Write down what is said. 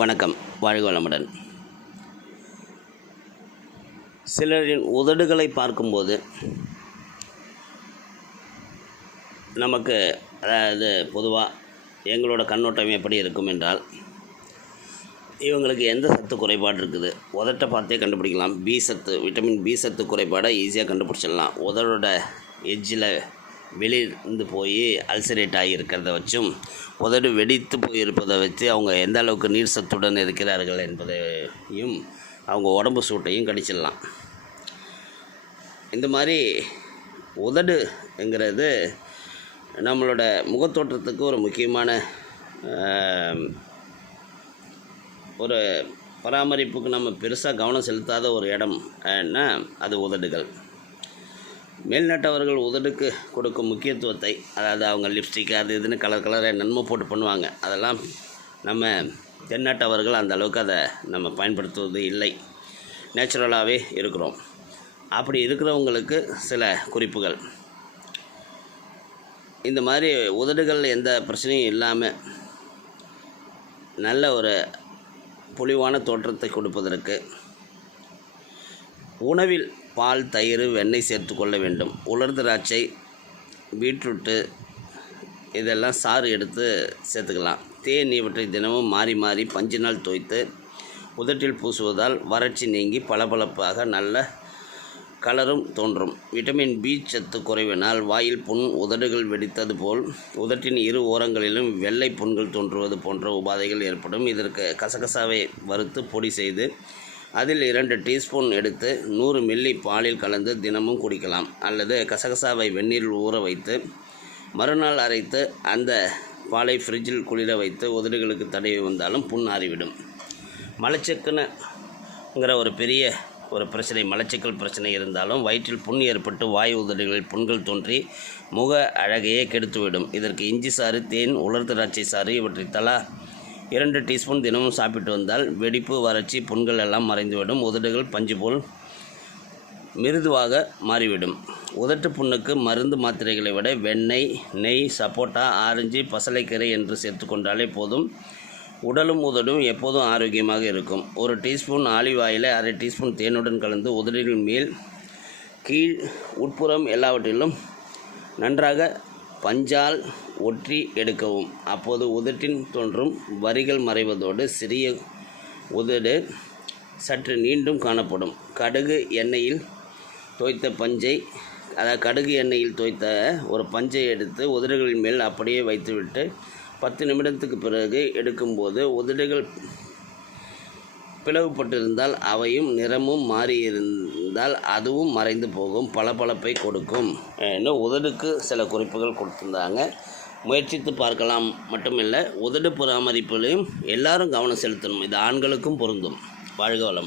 வணக்கம். வாழ்க வளமுடன். சிலரின் உதடுகளை பார்க்கும்போது நமக்கு அதாவது பொதுவாக எங்களோட கண்ணோட்டம் எப்படி இருக்கும் என்றால் இவங்களுக்கு எந்த சத்து குறைபாடு இருக்குது? உதட்டை பார்த்தே கண்டுபிடிக்கலாம். பி சத்து விட்டமின் பி சத்து குறைபாடை ஈஸியாக கண்டுபிடிச்சிடலாம். உதடோட எஜ்ஜில் வெளியிருந்து போய் அல்சரேட் ஆகியிருக்கிறத வச்சும் உதடு வெடித்து போயிருப்பதை வச்சு அவங்க எந்த அளவுக்கு நீர் சத்துடன் இருக்கிறார்கள் என்பதையும் அவங்க உடம்பு சூட்டையும் கடிச்சிடலாம் இந்த மாதிரி உதடுங்கிறது நம்மளோட முகத்தோற்றத்துக்கு ஒரு முக்கியமான ஒரு பராமரிப்புக்கு நம்ம பெருசாக கவனம் செலுத்தாத ஒரு இடம்னா அது உதடுகள். மேல்நாட்டவர்கள் உதடுக்கு கொடுக்கும் முக்கியத்துவத்தை அதாவது அவங்க லிப்ஸ்டிக் அது இதுன்னு கலர் கலராக நன்மை போட்டு பண்ணுவாங்க. அதெல்லாம் நம்ம தென்னாட்டவர்கள் அந்த அளவுக்கு அதை நம்ம பயன்படுத்துவது இல்லை. நேச்சுரலாகவே இருக்கிறோம். அப்படி இருக்கிறவங்களுக்கு சில குறிப்புகள். இந்த மாதிரி உதடுகள் எந்த பிரச்சனையும் இல்லாமல் நல்ல ஒரு பொலிவான தோற்றத்தை கொடுப்பதற்கு உணவில் பால் தயிர் வெண்ணெய் சேர்த்து கொள்ள வேண்டும். உலர் திராட்சை பீட்ரூட்டு இதெல்லாம் சாறு எடுத்து சேர்த்துக்கலாம். தேன் இவற்றை தினமும் மாறி மாறி பஞ்சு நாள் தோய்த்து உதட்டில் பூசுவதால் வறட்சி நீங்கி பளபளப்பாக நல்ல கலரும் தோன்றும். விட்டமின் பி சத்து குறைவினால் வாயில் புண் உதடுகள் வெடித்தது போல் உதட்டின் இரு ஓரங்களிலும் வெள்ளை புண்கள் தோன்றுவது போன்ற உபாதைகள் ஏற்படும். இதற்கு கசகசாவை வறுத்து பொடி செய்து அதில் இரண்டு டீஸ்பூன் எடுத்து நூறு மில்லி பாலில் கலந்து தினமும் குடிக்கலாம். அல்லது கசகசாவை வெந்நீரில் ஊற வைத்து மறுநாள் அரைத்து அந்த பாலை ஃப்ரிட்ஜில் குளிர வைத்து உதடுகளுக்கு தடவி வந்தாலும் புண் ஆறிவிடும் மலச்சிக்கனுங்கிற ஒரு பெரிய ஒரு பிரச்சனை மலச்சிக்கல் பிரச்சனை இருந்தாலும் வயிற்றில் புண் ஏற்பட்டு வாய் உதடுகளில் புண்கள் தோன்றி முக அழகையே கெடுத்துவிடும். இதற்கு இஞ்சி சாறு தேன் உலர் திராட்சை சாறு இவற்றை தலா இரண்டு டீஸ்பூன் தினமும் சாப்பிட்டு வந்தால் வெடிப்பு வறட்சி புண்கள் எல்லாம் மறைந்துவிடும். உதடுகள் பஞ்சு போல் மிருதுவாக மாறிவிடும். உதட்டு புண்ணுக்கு மருந்து மாத்திரைகளை விட வெண்ணெய் நெய் சப்போட்டா ஆரஞ்சு பசலைக்கீரை என்று சேர்த்துக்கொண்டாலே போதும். உடலும் உதடும் எப்போதும் ஆரோக்கியமாக இருக்கும். ஒரு டீஸ்பூன் ஆலிவ் ஆயிலை அரை டீஸ்பூன் தேனுடன் கலந்து உதடுகள் மேல் கீழ் உட்புறம் எல்லாவற்றிலும் நன்றாக பஞ்சால் ஒற்றி எடுக்கவும். அப்போது உதட்டின் தோன்றும் வரிகள் மறைவதோடு சிறிய உதடு சற்று நீண்டும் காணப்படும். கடுகு எண்ணெயில் தோய்த்த பஞ்சை அதாவது கடுகு எண்ணெயில் தோய்த்த ஒரு பஞ்சை எடுத்து உதடுகளின் மேல் அப்படியே வைத்துவிட்டு பத்து நிமிடத்துக்கு பிறகு எடுக்கும்போது உதடுகள் பிளவுபட்டிருந்தால் அவையும் நிறமும் மாறியிருந்தால் அதுவும் மறைந்து போகும் பளபளப்பை கொடுக்கும் இன்னும் உதடுக்கு சில குறிப்புகள் கொடுத்துருந்தாங்க. முயற்சித்து பார்க்கலாம். மட்டுமில்லை உதடு பராமரிப்பிலையும் எல்லாரும் கவனம் செலுத்தணும். இது ஆண்களுக்கும் பொருந்தும். வாழ்க வளம்